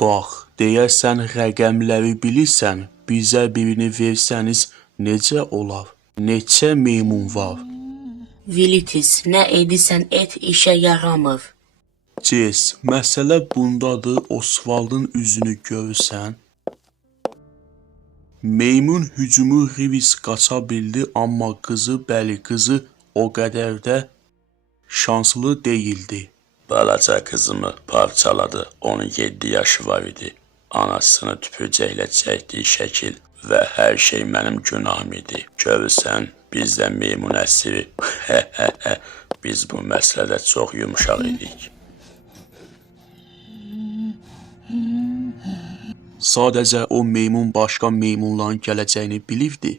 Bax, deyəsən rəqəmləri bilirsən, bizə birini versəniz necə olar? Neçə meymun var? Vilitis, nə edirsən et işə yaramır. Ces, məsələ bundadır, Osvaldın üzünü görürsən. Meymun hücumu Rivis qaça bildi, amma bəli qızı o qədər də şanslı deyildi. Balaca qızımı parçaladı, onun 7 yaşı var idi. Anasını tüpürcəklə çəkdiyi şəkil və hər şey mənim günahım idi. Görürsən, biz də meymun əsiri. Biz bu məsələdə çox yumuşaq idik. Sadəcə o meymun başqa meymunların gələcəyini bilirdi.